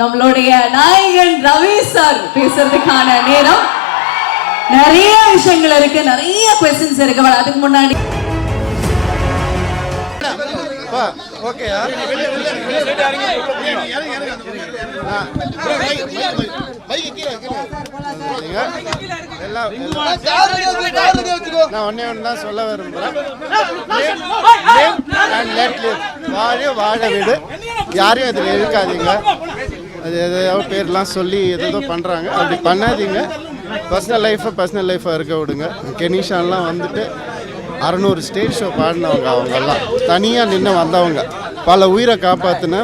நம்மளுடைய நாயகன் ரவி சார் பேசுறதுக்கான நேரம். நிறைய விஷயங்கள் இருக்கு, நிறைய क्वेश्चंस இருக்கு. அதுக்கு முன்னாடி நான் ஒன்னே ஒன்று தான் சொல்ல விரும்புகிறேன். வாழ வீடு, யாரையும் அதில் இருக்காதீங்க. அது எதையாவது பேர்லாம் சொல்லி எதோ பண்ணுறாங்க, அப்படி பண்ணாதீங்க. பர்சனல் லைஃபாக இருக்க விடுங்க. கெனிஷான்லாம் வந்துட்டு 600 ஸ்டேஜ் ஷோ பாடினவங்க, அவங்கெல்லாம் தனியாக நின்று வந்தவங்க, பல உயிரை காப்பாற்றின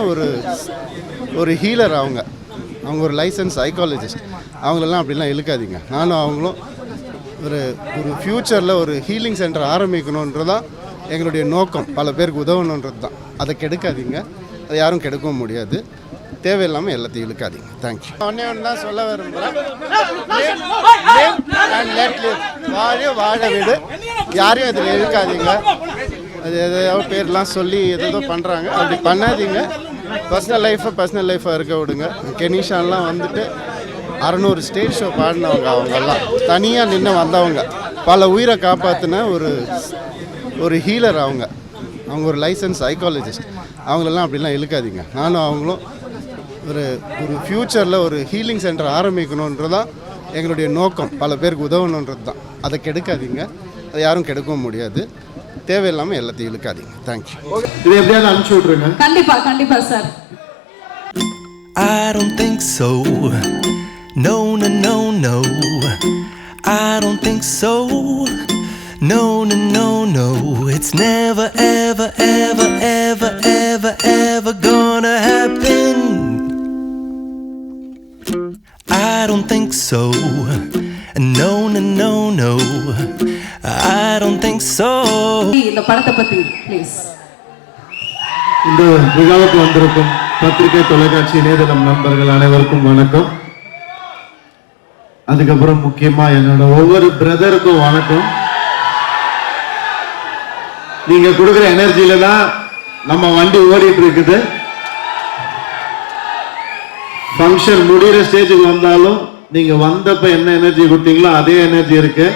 ஒரு ஹீலர். அவங்க ஒரு லைசன்ஸ் சைக்காலஜிஸ்ட். அவங்களெல்லாம் அப்படிலாம் இழுக்காதீங்க. நானும் அவங்களும் ஒரு ஃப்யூச்சரில் ஒரு ஹீலிங் சென்டர் ஆரம்பிக்கணுன்றதான் எங்களுடைய நோக்கம். பல பேருக்கு உதவணுன்றது தான். அதை கெடுக்காதீங்க, அதை யாரும் கெடுக்கவும் முடியாது. தேவையில்லாமல் எல்லாத்தையும் இழுக்காதீங்க. தேங்க்யூ. ஒன்னே ஒன்று தான் சொல்ல விரும்புகிறேன். வாழ வீடு, யாரையும் அதில் இழுக்காதீங்க. அது எதையாவது பேர்லாம் சொல்லி எதோ பண்ணுறாங்க, அப்படி பண்ணாதீங்க. பர்சனல் லைஃபாக இருக்க விடுங்க. கெனிஷான்லாம் வந்துட்டு 600 ஸ்டேஜ் ஷோ பாடினவங்க, அவங்கெல்லாம் தனியாக நின்று வந்தவங்க, பல உயிரை காப்பாற்றின ஒரு ஹீலர். அவங்க ஒரு லைசன்ஸ் சைக்காலஜிஸ்ட். அவங்களெல்லாம் அப்படிலாம் இழுக்காதீங்க. நானும் அவங்களும் ஒரு ஃப்யூச்சரில் ஒரு ஹீலிங் சென்டர் ஆரம்பிக்கணுன்றதான் எங்களுடைய நோக்கம். பல பேருக்கு உதவணுன்றது தான். அதை கெடுக்காதீங்க, அதை யாரும் கெடுக்கவும் முடியாது. தேவையில்லாமல் எல்லாத்தையும் இழுக்காதீங்க. தேங்க்யூ. இது எப்படியாவது அனுப்பிச்சு விட்ருங்க. கண்டிப்பா sir. I don't think so. No. I don't think so. No. It's never, ever gonna happen. I don't think so. No. I don't think so. இந்த படத்தை பத்தி ப்ளீஸ். இந்த விழாவுக்கு வந்திருக்கும் பத்திரிகை, தொலைக்காட்சி, இணையதளம் நண்பர்கள் அனைவருக்கும் வணக்கம். அதுக்கப்புறம் முக்கியமா என்னோட ஒவ்வொரு பிரதருக்கும் வணக்கம். நீங்க கொடுக்குற எனர்ஜியில தான் நம்ம வண்டி ஓடிட்டு இருக்குது. ஃபங்க்ஷன் முடிகிற ஸ்டேஜுக்கு வந்தாலும் நீங்க வந்தப்ப என்ன எனர்ஜி கொடுத்தீங்களோ அதே எனர்ஜி இருக்கு.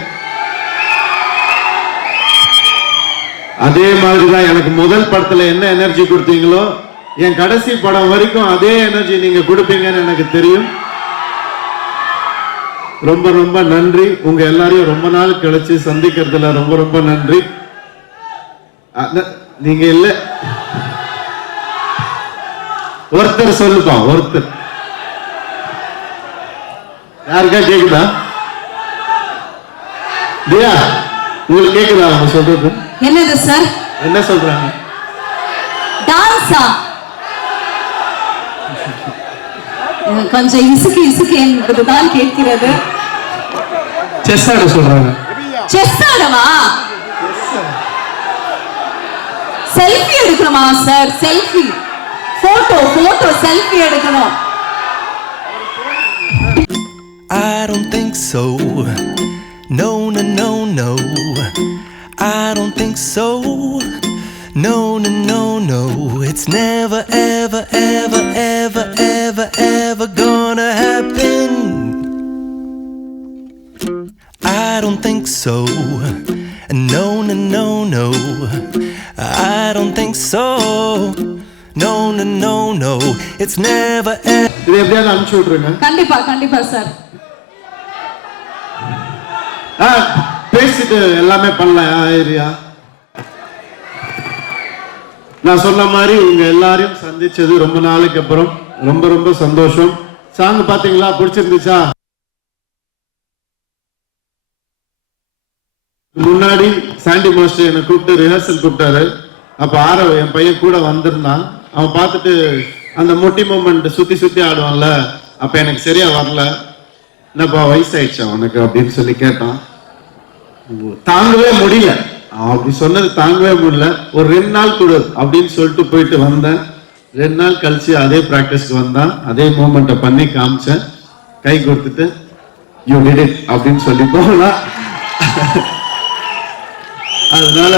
அதே மாதிரிதான் எனக்கு முதல் படத்துல என்ன எனர்ஜி கொடுத்தீங்களோ என் கடைசி படம் வரைக்கும் அதே எனர்ஜி நீங்க கொடுப்பீங்கன்னு எனக்கு தெரியும். ரொம்ப நன்றி. உங்க எல்லாரையும் ரொம்ப நாள் கழிச்சு சந்திக்கிறதுல ரொம்ப நன்றி. நீங்க இல்ல, ஒருத்தர் சொல்லுப்பா, ஒருத்தர். யாருக்கா கேக்குதா? தியா, உங்களுக்கு கேக்குதா அவங்க சொல்றது? என்னது சார்? என்ன சொல்றாங்க? டான்ஸா? கொஞ்சம் இசுக்கு என்பதுதான் கேட்கிறது. செஸ் ஆட சொல்றாங்க. செஸ் ஆடவா? செல்ஃபி எடுக்கணுமா சார்? செல்ஃபி, போட்டோ செல்ஃபி எடுக்கணும். I don't think so. No. I don't think so. No. It's never, ever gonna happen. I don't think so. No. I don't think so. No. It's never, இது எப்படியாவது அனுப்பிச்சு விட்ருங்க. கண்டிப்பா sir. பேசிட்டு எல்லாமே பண்ணலாம். Area நான் சொன்ன மாதிரி உங்க எல்லாரையும் சந்திச்சது ரொம்ப நாளைக்கு அப்புறம் ரொம்ப சந்தோஷம். சாங் பாத்தீங்களா? பிடிச்சிருந்துச்சா? முன்னாடி சாண்டி மாஸ்டர் என்னை கூப்பிட்டு ரிஹர்சல் கூப்பிட்டாரு. அப்ப ஆரவ் என் பையன் கூட வந்திருந்தான். அவன் பார்த்துட்டு அந்த முட்டி மூமெண்ட் சுத்தி ஆடுவான்ல, அப்ப எனக்கு சரியா வரல. என்னப்பா வயசாயிடுச்சா உனக்கு அப்படின்னு சொல்லி கேட்டான். தாங்கவே முடியல, அப்படி சொன்னது தாங்கவே முடியல. ஒரு 2 நாள் கொடு அப்படின்னு சொல்லிட்டு போயிட்டு வந்தேன். 2 நாள் கழிச்சு அதே பிராக்டிஸ்க்கு வந்தான். அதே மூமெண்ட்டை பண்ணி காமிச்சேன். கை கொடுத்துட்டு யூ டிட் இட் அப்படின்னு சொல்லி போகலாம். அதனால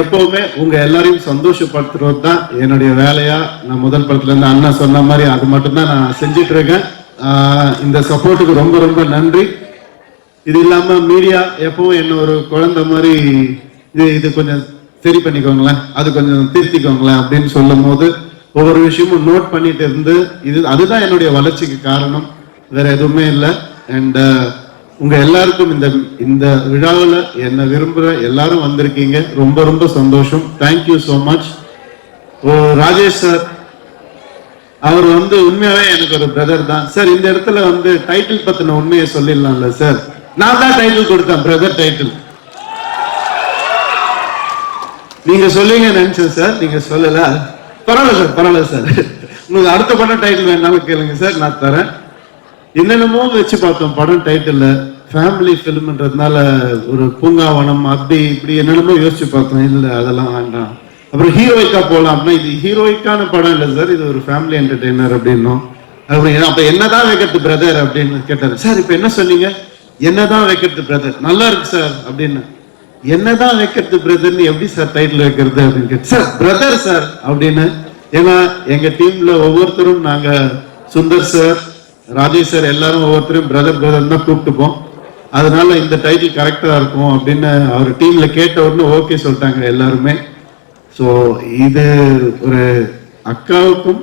எப்பவுமே உங்க எல்லாரையும் சந்தோஷப்படுத்துறது தான் என்னுடைய வேலையா. நான் முதல் படத்துல இருந்து அண்ணா சொன்ன மாதிரி அது மட்டும்தான் நான் செஞ்சுட்டு இருக்கேன். இந்த சப்போர்ட்டுக்கு ரொம்ப ரொம்ப நன்றி. இது இல்லாம மீடியா எப்பவும் என்ன ஒரு குழந்தை மாதிரி இது கொஞ்சம் சரி பண்ணிக்கோங்களேன், அது கொஞ்சம் திருத்திக்கோங்களேன் அப்படின்னு சொல்லும் போது ஒவ்வொரு விஷயமும் நோட் பண்ணிட்டு இருந்து அதுதான் என்னுடைய வளர்ச்சிக்கு காரணம், வேற எதுவுமே இல்லை. அண்ட் உங்க எல்லாருக்கும் இந்த விழாவில் என்ன விரும்புற எல்லாரும் வந்திருக்கீங்க, ரொம்ப ரொம்ப சந்தோஷம். Thank you so much. Rajesh sir அவர் உண்மையாவே எனக்கு ஒரு பிரதர் தான் சார். இந்த இடத்துல டைட்டில் பத்தின உண்மையை சொல்லிடலாம்ல சார். நான் தான் டைட்டில் கொடுத்தேன், பிரதர் டைட்டில். நீங்க சொல்லுங்க நினைச்சேன் சார், நீங்க சொல்லல. பரவாயில்ல சார். உங்களுக்கு அடுத்த படம் டைட்டில் வேணாலும் கேளுங்க சார், நான் தரேன். என்னென்னமோ வச்சு பார்த்தோம் படம் டைட்டில், ஃபேமிலி ஃபிலிம்ன்றதுனால ஒரு பூங்காவனம் அப்படி இப்படி என்னென்னமோ யோசிச்சு பார்த்தோம். இல்லை அதெல்லாம் வேண்டாம். அப்புறம் ஹீரோயிக்கா போகலாம் அப்படின்னா இது ஹீரோயிக்கான படம் இல்லை சார், இது ஒரு ஃபேமிலி என்டர்டெய்னர் அப்படின்னும். அப்புறம் அப்ப என்னதான் வைக்கிறது பிரதர் அப்படின்னு கேட்டாரு. சார் இப்ப என்ன சொன்னீங்க? என்னதான் வைக்கிறது பிரதர். நல்லா இருக்கு சார் அப்படின்னு. என்னதான் வைக்கிறது பிரதர்னு எப்படி சார் டைட்டில் வைக்கிறது அப்படின்னு கேட்டு, சார் பிரதர் சார் அப்படின்னு. ஏன்னா எங்க டீம்ல ஒவ்வொருத்தரும் நாங்க சுந்தர் சார், ராஜேஷ் சார் எல்லாரும் ஒவ்வொருத்தரும் பிரதர் பிரதர் தான் கூப்பிட்டுப்போம். அதனால இந்த டைட்டில் கரெக்டா இருக்கும் அப்படின்னு அவர் டீம்ல கேட்ட உடனே ஓகே சொல்லிட்டாங்க எல்லாருமே. ஸோ இது ஒரு அக்காவுக்கும்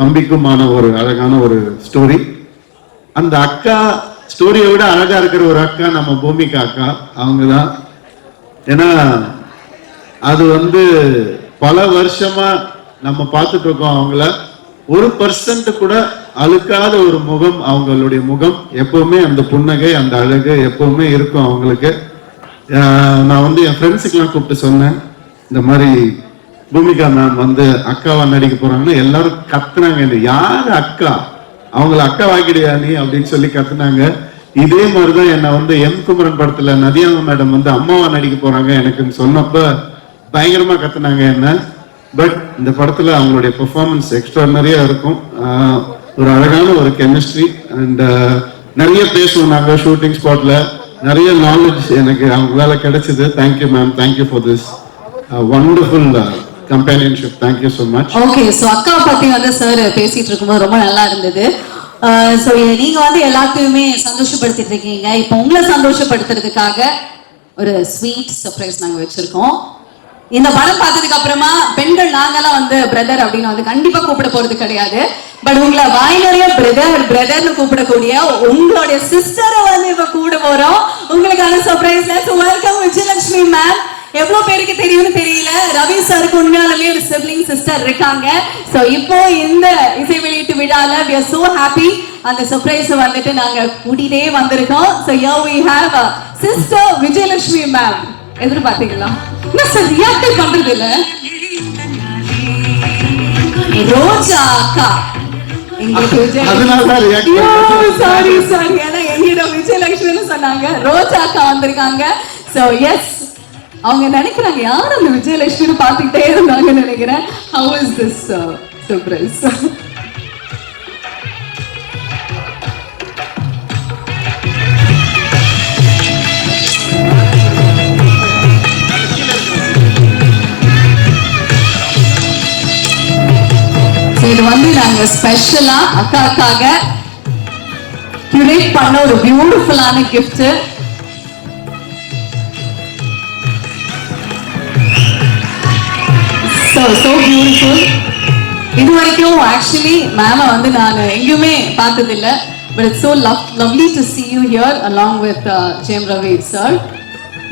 தம்பிக்குமான ஒரு அழகான ஒரு ஸ்டோரி. அந்த அக்கா ஸ்டோரியை விட அழகா இருக்கிற ஒரு அக்கா நம்ம பூமிகா அக்கா, அவங்க தான். ஏன்னா அது பல வருஷமா நம்ம பார்த்துட்டு இருக்கோம் அவங்கள. 1% கூட அழுக்காத ஒரு முகம் அவங்களுடைய முகம். எப்பவுமே அந்த புன்னகை, அந்த அழகு எப்பவுமே இருக்கும் அவங்களுக்கு. நான் என் ஃப்ரெண்ட்ஸுக்கெல்லாம் கூப்பிட்டு சொன்னேன், இந்த மாதிரி பூமிகா மேம் அக்காவா நடிக்க போறாங்கன்னா எல்லாரும் கத்துனாங்க, யாரு அக்கா, அவங்கள அக்கா வாக்கிடுயா நீ அப்படின்னு சொல்லி கத்துனாங்க. இதே மாதிரிதான் என்ன எம் குமரன் படத்துல நதியாங்க மேடம் அம்மாவா நடிக்க போறாங்க எனக்குன்னு சொன்னப்ப பயங்கரமா கத்துனாங்க என்ன. பட் இந்த படத்துல அவங்களுடைய பெர்ஃபார்மன்ஸ் எக்ஸ்ட்ரானரியா இருக்கும். ஒரு அழகான ஒரு கெமிஸ்ட்ரி அண்ட் நிறைய பேசுவோம் நாங்க ஷூட்டிங் ஸ்பாட்ல. நிறைய நாலேஜ் எனக்கு அவங்களால கிடைச்சது. Thank you ma'am, thank you for this wonderful companionship. Thank you so much. Okay, so அக்கா பத்தி சார் பேசிட்டு இருக்கும்போது ரொம்ப நல்லா இருந்தது. ஸோ நீங்க எல்லாத்தையுமே சந்தோஷப்படுத்திட்டு இருக்கீங்க. இப்போ உங்களை சந்தோஷப்படுத்துறதுக்காக ஒரு ஸ்வீட் சர்ப்ரைஸ் நாங்க வச்சிருக்கோம். இந்த படம் பார்த்ததுக்கு அப்புறமா பெண்கள் நாங்கெல்லாம் பிரதர் அப்படின்னு கண்டிப்பா கூப்பிட போறது கிடையாது. பட் உங்களை வாய் நிறைய பிரதர் பிரதர்னு கூப்பிடக்கூடிய உங்களுடைய சிஸ்டரை இப்ப கூட போறோம். உங்களுக்கான சர்ப்ரைஸ். Welcome Vijayalakshmi ma'am. எவ்வளவு பேருக்கு தெரியும்னு தெரியல, ரவி சாருக்கு உண்மையாலுமே ஒரு சிப்லிங் சிஸ்டர் இருக்காங்க. சோ இப்போ இந்த இசை வெளியீட்டு விழால we are so happy அந்த சர்ப்ரைஸ் நாங்க கூட்டிட்டே வந்திருக்கோம். So here we have sister Vijayalakshmi ma'am. எதிர்பார்த்தீங்களா? என்ன சார் ரியாக்ட் பண்றது இல்ல? ரோஜா அக்கா சாரி ஏன்னா எங்கிட்ட விஜயலட்சுமின்னு சொன்னாங்க, ரோஜா அக்கா வந்திருக்காங்க. So yes, அவங்க நினைக்கிறாங்க யார் அந்த விஜயலட்சுமி பார்த்துக்கிட்டே இருந்தாங்க நினைக்கிறேன். How is this surprise? இது நாங்க ஸ்பெஷலா அக்காக்காக கியூரேட் பண்ண ஒரு பியூட்டிஃபுல்லான கிஃப்ட். So beautiful. இது வரைக்கும் ஆக்சுவலி மேம நான் எங்கேயுமே பார்த்தது இல்லை. But it's so lovely to see you here along with Jem Ravi sir.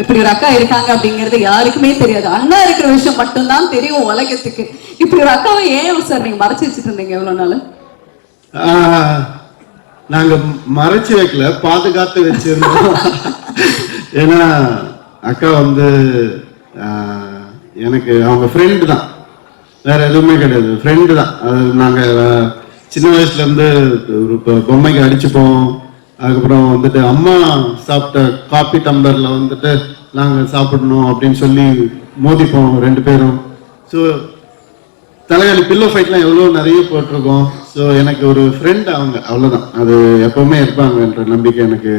இப்படி ஒரு அக்கா இருக்காங்க அப்படிங்கிறது யாருக்குமே தெரியாது. அண்ணா இருக்கிற விஷயம் மட்டும்தான் தெரியும் உலகத்துக்கு. இப்படி ஒரு அக்காவை ஏன் சார் நீங்க மறைச்சு வச்சுட்டு இருந்தீங்க எவ்வளவு நாள்? நாங்க மறைச்சு வைக்கல, பாதுகாத்து வச்சிருந்தோம். ஏன்னா அக்கா எனக்கு அவங்க ஃப்ரெண்டு தான், வேற எதுவுமே கிடையாது, ஃப்ரெண்டு தான். அது நாங்க சின்ன வயசுல இருந்து ஒரு பொம்மைக்கு அடிச்சுப்போம். அதுக்கப்புறம் அம்மா சாப்பிட்ட காப்பி டம்ளர்ல நாங்க சாப்பிடணும் அப்படின்னு சொல்லி மோதிப்போம் ரெண்டு பேரும். ஸோ தலைகாணி பில்லோ ஃபைட்லாம் எவ்வளோ நிறைய போட்டிருக்கோம். ஸோ எனக்கு ஒரு ஃப்ரெண்ட் அவங்க, அவ்வளோதான். அது எப்பவுமே இருப்பாங்கன்ற நம்பிக்கை எனக்கு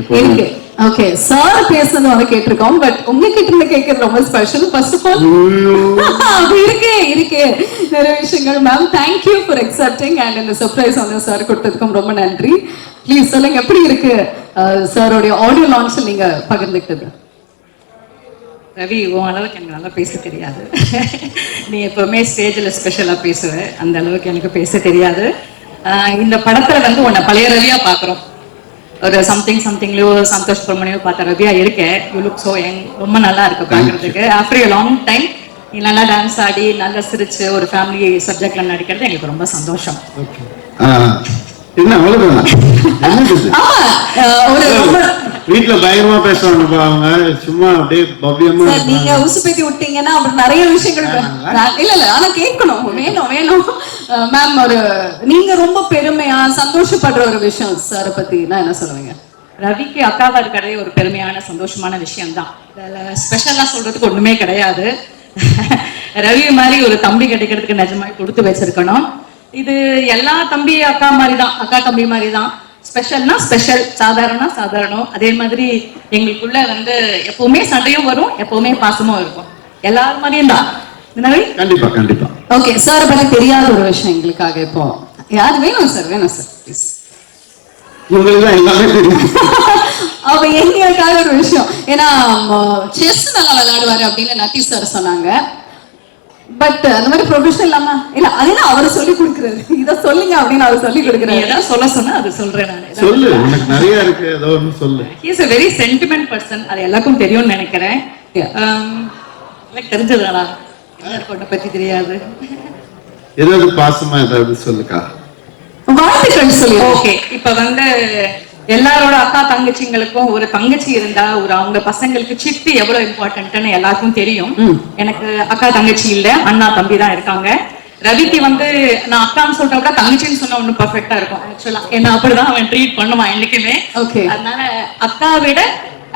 எப்பவுமே இருக்கு. ஓகே, சார் பேசுனது வந்து கேட்டிருக்கோம். பட் உங்ககிட்ட இருந்து கேட்கறது ரொம்ப ஸ்பெஷல். ஃபர்ஸ்ட் ஆஃப் ஆல் அது இருக்கே நிறைய விஷயங்கள். Ma'am, thank you for accepting and இந்த சர்ப்ரைஸ் வந்து சார் கொடுத்ததுக்கும் ரொம்ப நன்றி. ப்ளீஸ் சொல்லுங்க, எப்படி இருக்கு சாரோடைய ஆடியோ லான்ச்சில் நீங்க பகிர்ந்துக்கிட்டது? ரவி, உன் அளவுக்கு எனக்கு நல்லா பேச தெரியாது. நீ எப்பவுமே ஸ்டேஜில் ஸ்பெஷலாக பேசுவ, அந்த அளவுக்கு எனக்கு பேச தெரியாது. இந்த படத்தில் வந்து உன்னை பழைய ரவியாக பார்க்குறோம். ஒரு சம்திங்லையோ சந்தோஷ் பிரமணியோ பார்த்த ரவியா இருக்கேன். You look so young. ரொம்ப நல்லா இருக்கு பார்க்கறதுக்கு. ஆஃப்டர் எ லாங் டைம் நீ நல்லா டான்ஸ் ஆடி நல்லா சிரிச்சு ஒரு ஃபேமிலி சப்ஜெக்ட்ல நடிக்கிறது எங்களுக்கு ரொம்ப சந்தோஷம். என்ன அவ்வளவுதான்? வீட்டுல பயங்கரமா பேசுவாங்க அவங்க, சும்மா அப்படியே பவ்யமா. நீங்க உசுப்பேத்தி விட்டீங்கன்னா அப்புறம் நிறைய விஷயங்கள் இல்ல ஆனா கேட்கணும், வேணும். மேம், ஒரு நீங்க ரொம்ப பெருமையா சந்தோஷப்படுற ஒரு விஷயம் சாரை பத்தி நான் என்ன சொல்லுவீங்க? ரவிக்கு அக்காவா இருக்கிறதே ஒரு பெருமையான சந்தோஷமான விஷயம் தான். ஸ்பெஷலா சொல்றதுக்கு ஒண்ணுமே கிடையாது. ரவி மாதிரி ஒரு தம்பி கிடைக்கிறதுக்கு நிஜமாய் கொடுத்து வச்சிருக்கணும். இது எல்லா தம்பி அக்கா மாதிரி தான், அக்கா தம்பி மாதிரி தான். ஸ்பெஷல்னா ஸ்பெஷல், சாதாரணம் சாதாரணம். அதே மாதிரி எங்களுக்குள்ள வந்து எப்பவுமே சண்டையும் வரும், எப்பவுமே பாசமும் இருக்கும். எல்லாரும் மாதிரியும் தான். கண்டிப்பா கண்டிப்பா. ஓகே, சார் பத்தி தெரியாத ஒரு விஷயம் எங்களுக்காக இப்போ யாரு வேணும் சார் ப்ளீஸ். உங்களுக்கு தான் எல்லாமே தெரியும். அப்ப எங்களுக்காக ஒரு விஷயம், ஏன்னா செஸ் நல்லா விளையாடுவாரு அப்படின்னு நட்டி சார் சொன்னாங்க. பட் அந்த மாதிரி ப்ரொஃபஷனல் இல்லாம இல்ல, அதெல்லாம் அவர் சொல்லி கொடுக்குறது. இத சொல்லுங்க அப்படின்னு அவர் சொல்லி கொடுக்குறாரு. ஏதாவது சொல்ல சொன்னா அது சொல்றேன் நான். சொல்லு, உனக்கு நிறைய இருக்கு, ஏதோ ஒன்று சொல்லு. He is a very sentiment person. அது எல்லாருக்கும் தெரியும்னு நினைக்கிறேன். எனக்கு தெரிஞ்சதுடா, எல்லாருக்கும் ஒன்றை பத்தி தெரியாது. ஏதாவது பாசமா ஏதாவது சொல்லுக்கா. வாழ்த்துக்கள் சொல்லி. ஓகே, இப்ப வந்து எல்லாரோட அக்கா தங்கச்சிங்களுக்கும் ஒரு தங்கச்சி இருந்தா ஒரு அவங்க பசங்களுக்கு சித்தி எவ்வளவு இம்பார்ட்டன்ட்னு எல்லாருக்கும் தெரியும். எனக்கு அக்கா தங்கச்சி இல்ல, அண்ணா தம்பி தான் இருக்காங்க. ரவிக்கு வந்து நான் அக்கான்னு சொல்றத விட தங்கச்சின்னு சொன்னா ஒண்ணு பர்ஃபெக்டா இருக்கும். ஆக்சுவலா என்ன அப்படிதான் அவன் ட்ரீட் பண்ணுவான் என்னைக்குமே. ஓகே, அதனால அக்கா விட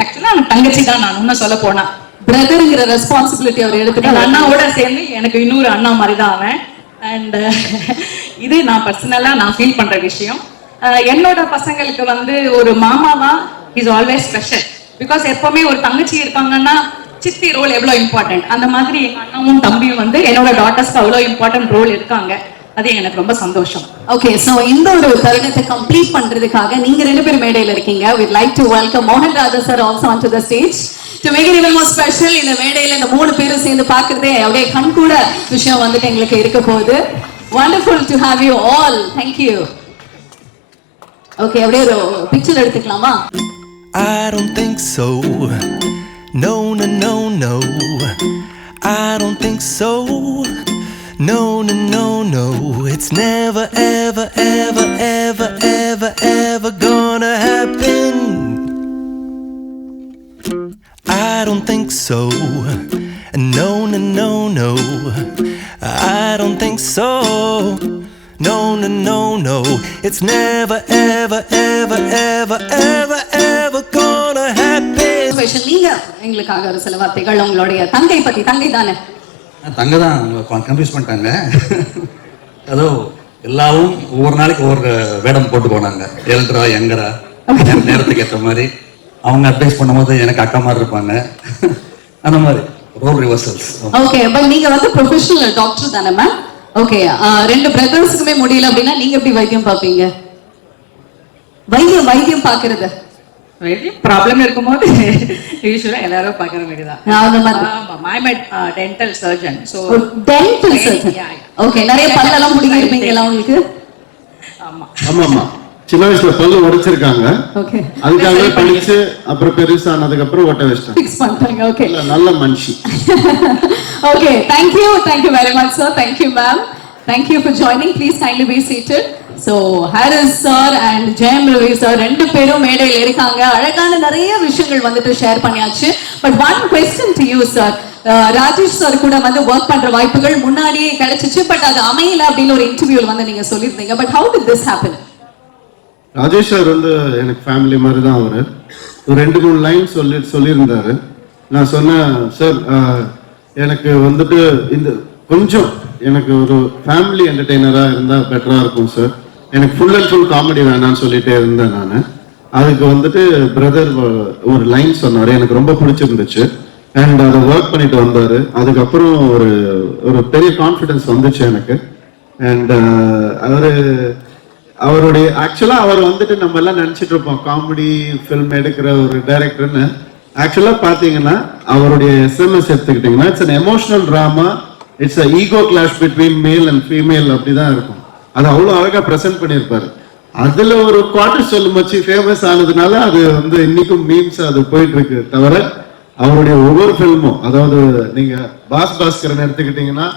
ஆக்சுவலா அவன் தங்கச்சி தான். நான் இன்னும் சொல்ல போனா பிரதர்ங்கிற ரெஸ்பான்சிபிலிட்டி அவர் எடுத்துட்டு அண்ணாவோட சேர்ந்து எனக்கு இன்னொரு அண்ணா மாதிரி தான் அவன். அண்ட் இது நான் பர்சனலா நான் ஃபீல் பண்ற விஷயம். என்னோட பசங்களுக்கு வந்து ஒரு மாமாவா இஸ் ஆல்வேஸ் ஸ்பெஷல். பிகாஸ் எப்பவுமே ஒரு தங்கச்சி இருக்காங்கன்னா சித்தி ரோல் எவ்வளவு இம்பார்ட்டன்ட், அந்த மாதிரி எங்க அண்ணாவும் தம்பியும் வந்து என்னோட டாட்டர்ஸ்க்கு அவ்வளவு இம்பார்ட்டன்ட் ரோல் இருக்காங்க. அது எனக்கு ரொம்ப சந்தோஷம். ஓகே, சோ இந்த ஒரு தருணத்தை கம்ப்ளீட் பண்றதுக்காக நீங்க ரெண்டு பேரும் மேடையில இருக்கீங்க. we'd like to welcome மோகன் ராஜா sir also onto the stage to make it even more special. இந்த மேடையில இந்த மூணு பேரும் சேர்ந்து பார்க்கறதே அப்படியே கண் கூட விஷயம் வந்துட்டு எங்களுக்கு இருக்க போகுது. wonderful to have you all. thank you. Okay, அப்படியே ஒரு பிக்சர் எடுத்துக்கலாமா? I don't think so. No, no, no, no. I don't think so. No, no, no, no. It's never, ever, ever, ever, ever, ever gonna happen. I don't think so. No, no, no, no. I don't think so. No, no, no, no. It's never, ever, ever, ever, ever, ever gonna happen. நீங்க எங்களுக்காக ஒரு சில வார்த்தைகள் உங்களுடைய தங்கை பத்தி. தங்கை தானே? தங்க தான் கன்ஃபியூஸ் பண்ணிட்டாங்க. அதோ எல்லாரும் ஒவ்வொரு நாளைக்கு ஒவ்வொரு வேடம் போட்டு போனாங்க. எல்ட்ரா யங்கரா நேரத்துக்கு ஏற்ற மாதிரி அவங்க அட்வைஸ் பண்ணும்போது எனக்கு அக்கா மாதிரி இருப்பாங்க. அந்த மாதிரி ரோல் ரிவர்சல்ஸ். ஓகே, பட் நீங்க வந்து ப்ரொஃபஷனல் டாக்டர் தானே மேம்? ஓகே, ரெண்டு பிரதர்ஸ்க்குமே முடியல அப்படின்னா நீங்க எப்படி வைத்தியம் பார்ப்பீங்க? வைத்தியம் பார்க்கறது ப்ராப்ளம் இருக்கும்போது யூசுவலா எல்லாரும் பார்க்குற மாதிரி தான். Dental surgeon. So dental surgeon. Okay, நிறைய பல்லெல்லாம் பிடிங்க இருப்பீங்களா உங்களுக்கு? ஆமா ஆமா, சின்ன வயசுல பல்லு உடைச்சிருக்காங்க. ஓகே, அதுக்காகவே படிச்சு அப்புறம் பெருசானதுக்கு அப்புறம் ஒட்ட வச்சிட்டாங்க. ஃபிக்ஸ் பண்ணிட்டாங்க. ஓகே, நல்ல மனுஷி. Okay, thank you very much sir. thank you ma'am. thank you for joining. please kindly be seated. so Harris sir and Jayam Ravi sir ரெண்டு பேரும் மேடையில் இருக்காங்க. அழகான நிறைய விஷயங்கள் வந்துட்டு ஷேர் பண்ணியாச்சு. but one question to you sir. Rajesh sir கூட வந்து ஒர்க் பண்ற வாய்ப்புகள் முன்னாடியே கிடைச்சிச்சு, பட் அது அமையல அப்படின்னு ஒரு இன்டர்வியூல வந்து நீங்க சொல்லியிருந்தீங்க. but how did this happen? Rajesh sir வந்து எனக்கு ஃபேமிலி மாதிரி தான். அவரு ஒரு 2-3 லைன் சொல்லியிருந்தாரு. நான் சொன்னேன், சார் எனக்கு வந்துட்டு இந்த கொஞ்சம் எனக்கு ஒரு ஃபேமிலி என்டர்டெய்னராக இருந்தால் பெட்டராக இருக்கும் சார். எனக்கு ஃபுல் அண்ட் ஃபுல் காமெடி வேணான்னு சொல்லிட்டே இருந்தேன் நான். அதுக்கு வந்துட்டு பிரதர் ஒரு லைன் சொன்னார், எனக்கு ரொம்ப பிடிச்சிருந்துச்சு. அண்ட் அதை ஒர்க் பண்ணிட்டு வந்தார். அதுக்கப்புறம் ஒரு பெரிய கான்ஃபிடென்ஸ் வந்துச்சு எனக்கு. அண்ட் அவருடைய ஆக்சுவலாக அவர் வந்துட்டு நம்ம எல்லாம் நினச்சிட்டு இருப்போம் காமெடி ஃபில்ம் எடுக்கிற ஒரு டைரக்டர்னு. ஆக்சுவலாக பார்த்தீங்கன்னா அவருடைய எஸ்எம்எஸ் எடுத்துக்கிட்டிங்கன்னா it's an emotional drama, it's a ego clash between male and female, அப்படி தான் இருக்கும். அது அவ்வளோ அழகாக ப்ரெசென்ட் பண்ணியிருப்பாரு. அதில் ஒரு குவார்டர் சொல்லும் வச்சு ஃபேமஸ் ஆனதுனால அது வந்து இன்னைக்கும் மீம்ஸ் அது போயிட்டு இருக்கு. தவிர அவருடைய ஒவ்வொரு ஃபில்மும், அதாவது நீங்கள் பாஸ்கரன் எடுத்துக்கிட்டிங்கன்னா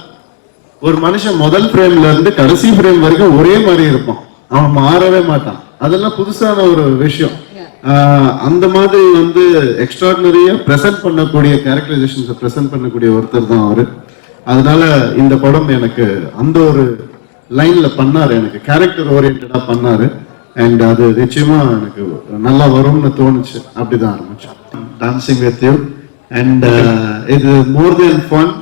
ஒரு மனுஷன் முதல் ஃப்ரேம்ல இருந்து கடைசி ஃப்ரேம் வரைக்கும் ஒரே மாதிரி இருப்பான், அவன் மாறவே மாட்டான். அதெல்லாம் புதுசான ஒரு விஷயம். அந்த மாதிரி வந்து எக்ஸ்ட்ராடினரியா பிரசன்ட் பண்ணக்கூடிய கேரக்டரைசேஷன்ஸை பிரசன்ட் பண்ணக்கூடிய ஒருத்தர் தான் அவரு. அதனால இந்த படம் எனக்கு அந்த ஒரு லைன்ல பண்ணாரு, எனக்கு கேரக்டர் ஓரியன்டா பண்ணாரு. அண்ட் அது நிச்சயமா எனக்கு நல்லா வரும்னு தோணுச்சு. அப்படிதான் ஆரம்பிச்சோம் டான்சிங் வித் யூ. அண்ட் இது more than fun.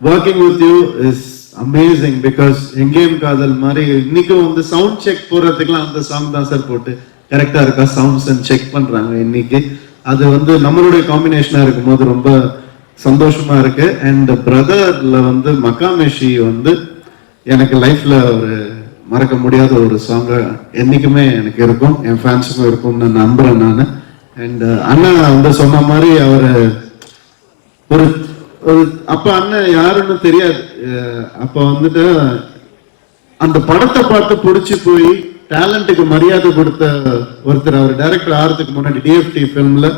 Working with you is amazing because Engeyum Kadhal மாதிரி இன்னைக்கும் வந்து சவுண்ட் செக் போடுறதுக்குலாம் அந்த சாங் தான் சார் போட்டு கரெக்டா இருக்கா சவுண்ட்ஸ் செக் பண்றாங்க இன்னைக்கு. அது வந்து நம்மளுடைய காம்பினேஷனா இருக்கும்போது ரொம்ப சந்தோஷமா இருக்கு. அண்ட் பிரதர்ல வந்து மக்காமேஷி வந்து எனக்கு லைஃப்ல ஒரு மறக்க முடியாத ஒரு சாங்கா என்னைக்குமே எனக்கு இருக்கும், என் ஃபேன்ஸுக்கும் இருக்கும்னு நான் நம்புறேன் நான். அண்ட் அண்ணா வந்து சொன்ன மாதிரி அவர் ஒரு அப்ப அண்ணன் யாருன்னு தெரியாது. அப்ப வந்துட்டு அந்த படத்தை பார்த்து பிடிச்சி போய் டேலண்ட்டுக்கு மரியாதை கொடுத்த ஒருத்தர், அவர் டைரக்டர் ஆகிறதுக்கு முன்னாடி டிஎஃப்டி ஃபிலிம்ல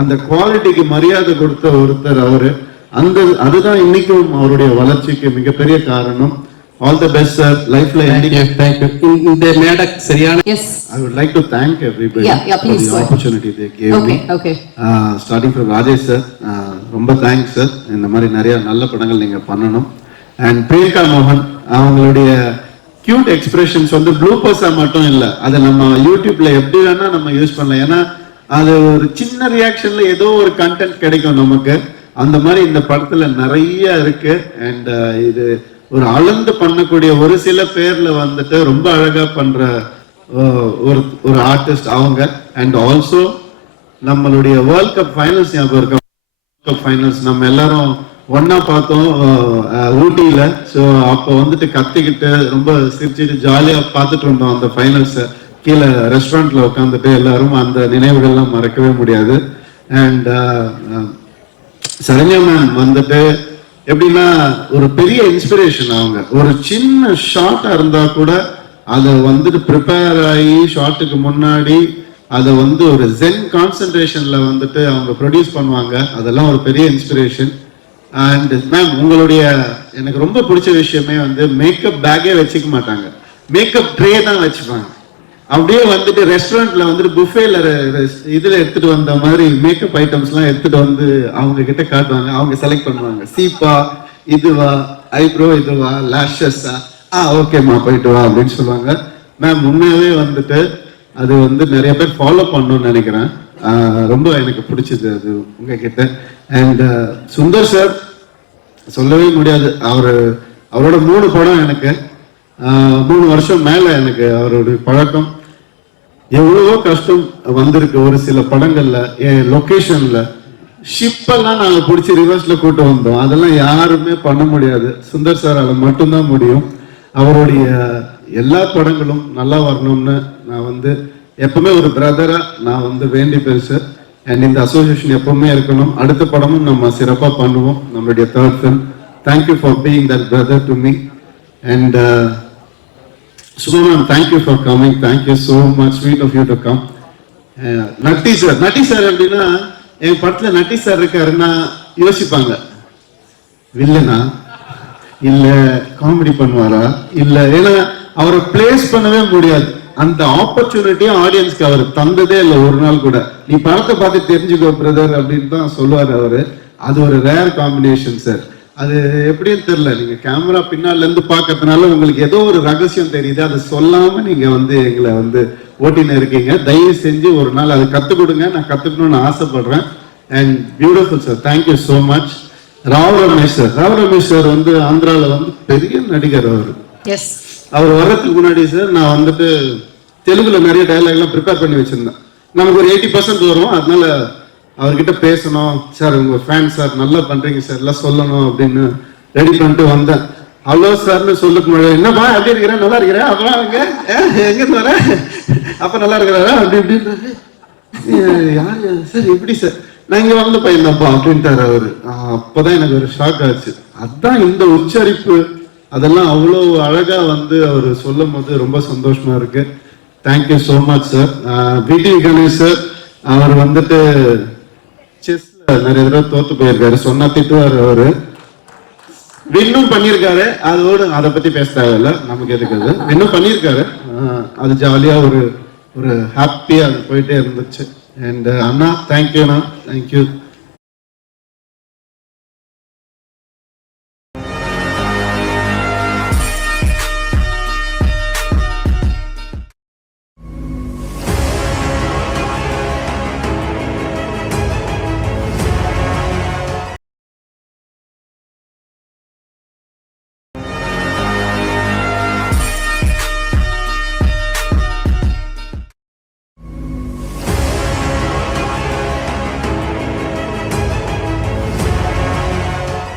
அந்த குவாலிட்டிக்கு மரியாதை கொடுத்த ஒருத்தர் அவரு. அதுதான் இன்னைக்கும் அவருடைய வளர்ச்சிக்கு மிகப்பெரிய காரணம். ஆல் தி பெஸ்ட் சார் லைஃப்ல. இந்த மேடை சரியான. Yes, I would like to thank everybody for the opportunity they gave me. Okay. Starting from Rajesh sir, ரொம்ப தேங்க்ஸ் சார். இந்த மாதிரி நிறைய நல்ல படங்கள் நீங்க பண்ணணும். அண்ட் பிரியங்கா மோகன், அவங்களுடைய கியூட் எக்ஸ்பிரஷன்ஸ் வந்து ப்ளூபர்ஸா மட்டும் இல்லை, அதை நம்ம யூடியூப்ல எப்படி வேணா நம்ம யூஸ் பண்ணலாம். ஏன்னா அது ஒரு சின்ன ரியாக்ஷன்ல ஏதோ ஒரு கண்டென்ட் கிடைக்கும் நமக்கு. அந்த மாதிரி இந்த படத்துல நிறைய இருக்கு. அண்ட் இது ஒரு அளந்து பண்ணக்கூடிய ஒரு சில பேர்ல வந்துட்டு ரொம்ப அழகா பண்ற ஒரு ஆர்டிஸ்ட் அவங்க. அண்ட் ஆல்சோ நம்மளுடைய வேர்ல்ட் கப் ஃபைனல்ஸ் ஞாபகம் இருக்க, வேர்ல்ட் கப் ஃபைனல்ஸ் நம்ம எல்லாரும் ஒன்னா பார்த்தோம் ஊட்டியில. ஸோ அப்போ வந்துட்டு கத்திக்கிட்டு ரொம்ப சிரிச்சுட்டு ஜாலியா பார்த்துட்டு இருந்தோம் அந்த ஃபைனல்ஸை. கீழே ரெஸ்டாரண்ட்ல உட்காந்துட்டு எல்லாரும் அந்த நினைவுகள்லாம் மறக்கவே முடியாது. அண்ட் சரண்யா மேம் வந்துட்டு எப்படின்னா ஒரு பெரிய இன்ஸ்பிரேஷன். அவங்க ஒரு சின்ன ஷார்ட்டா இருந்தா கூட அதை வந்துட்டு ப்ரிப்பேர் ஆகி ஷார்ட்டுக்கு முன்னாடி அதை வந்து ஒரு ஜென் கான்சென்ட்ரேஷன்ல வந்துட்டு அவங்க ப்ரொடியூஸ் பண்ணுவாங்க. அதெல்லாம் ஒரு பெரிய இன்ஸ்பிரேஷன். அண்ட் மேம் உங்களுடைய எனக்கு ரொம்ப பிடிச்ச விஷயமே வந்து மேக்கப் பேக்கே வச்சுக்க மாட்டாங்க, மேக்கப் ட்ரே தான் வச்சுப்பாங்க. அப்படியே வந்துட்டு ரெஸ்டாரண்ட்ல வந்துட்டு புஃபேல இதுல எடுத்துட்டு வந்த மாதிரி மேக்கப் ஐட்டம்ஸ் எல்லாம் எடுத்துட்டு வந்து அவங்க கிட்ட காட்டுவாங்க. அவங்க செலக்ட் பண்ணுவாங்க, சீப்பா இதுவா, ஐப்ரோ இதுவா, லேஷஸா, ஓகேம்மா போயிட்டு வா அப்படின்னு சொல்லுவாங்க. மேம் உண்மையாவே வந்துட்டு அது வந்து நிறைய பேர் ஃபாலோ பண்ணணும்னு நினைக்கிறேன். ரொம்ப எனக்கு பிடிச்சது அது உங்ககிட்ட. அண்ட் சுந்தர் சார் சொல்லவே முடியாது. அவரோட 3 படம் எனக்கு 3 வருஷம் மேல எனக்கு அவருடைய பழக்கம். எவ்வளவோ கஷ்டம் வந்திருக்கு ஒரு சில படங்கள்ல. லொகேஷன்ல ஷிப்பெல்லாம் நாங்கள் பிடிச்சி ரிவர்ஸ்ல கூட்டு வந்தோம். அதெல்லாம் யாருமே பண்ண முடியாது, சுந்தர் சார் அதை மட்டும்தான் முடியும். அவருடைய எல்லா படங்களும் நல்லா வரணும்னு நான் வந்து எப்பவுமே ஒரு பிரதரா நான் வந்து வேண்டி பேசுறேன். அண்ட் இந்த அசோசியேஷன் எப்பவுமே இருக்கணும். அடுத்த படமும் நம்ம சிறப்பாக பண்ணுவோம், நம்மளுடைய 3rd film. Thank you for being that brother to me. And Subha ma'am, thank you for coming. Thank you so much. Sweet of you to come. Natty sir அப்படின்னா என் படத்துல நட்டி சார் இருக்காருன்னா யோசிப்பாங்க, வில்லனா இல்ல காமெடி பண்ணுவாரா இல்ல, ஏன்னா அவரை பிளேஸ் பண்ணவே முடியாது. அந்த ஆப்பர்ச்சுனிட்டியும் ஆடியன்ஸ்க்கு அவர் தந்ததே இல்லை ஒரு நாள் கூட. நீ படத்தை பார்த்து தெரிஞ்சுக்கோ பிரதர் அப்படின்னு தான் சொல்லுவார் அவரு. அது ஒரு ரேர் காம்பினேஷன் சார். அது எப்படின்னு தெரியல, நீங்க கேமரா பின்னால இருந்து பாக்கிறதுனால உங்களுக்கு ஏதோ ஒரு ரகசியம் தெரியுது, அதை சொல்லாம நீங்க வந்து எங்களை வந்து ஓட்டின்னு இருக்கீங்க. தயவு செஞ்சு ஒரு நாள் அதை கத்துக் கொடுங்க, நான் கத்துக்கணும்னு ஆசைப்படுறேன். And beautiful sir, thank you so much. Rao Ramesh sir வந்து ஆந்திரால வந்து பெரிய நடிகர் அவர். எஸ். அவர் வர்றதுக்கு முன்னாடி சார் நான் வந்துட்டு தெலுங்குல நிறைய டைலாக்லாம் ப்ரிப்பேர் பண்ணி வச்சிருந்தேன். நமக்கு ஒரு 80% வரும், அதனால அவர்கிட்ட பேசணும் சார், உங்க ஃபேன் சார், நல்லா பண்றீங்க சார், எல்லாம் சொல்லணும் அப்படின்னு ரெடி பண்ணிட்டு வந்தேன். ஹலோ சார்னு சொல்லுக்கு முன்னாடி என்னப்பா எப்படி இருக்கிறேன், நல்லா இருக்கிறேன், அப்புறம் எங்க வர அப்ப நல்லா இருக்கிறாரா அப்படி இப்படின்றாரு. யாரு சார், எப்படி சார், நான் இங்க வந்த பையன் தான்ப்பா அப்படின்ட்டாரு அவரு. அப்பதான் எனக்கு ஒரு ஷாக் ஆச்சு. அதான் இந்த உச்சரிப்பு அதெல்லாம் அவ்வளோ அழகா வந்து அவர் சொல்லும் போது ரொம்ப சந்தோஷமா இருக்கு. Thank you so much sir. பிடி கணேஷ் சார், அவர் வந்துட்டு செஸ்ல நிறைய தடவை தோத்து போயிருக்காரு, சொன்னா திட்டுவார் அவரு. வின்னும் பண்ணியிருக்காரு, அதோடு அதை பத்தி பேச தேவையில்ல, நமக்கு எதுக்கு அது. வின்னும் பண்ணியிருக்காரு, அது ஜாலியா ஒரு ஹாப்பியா அது போயிட்டே இருந்துச்சு. அண்ட் அண்ணா தேங்க்யூண்ணா, தேங்க்யூ.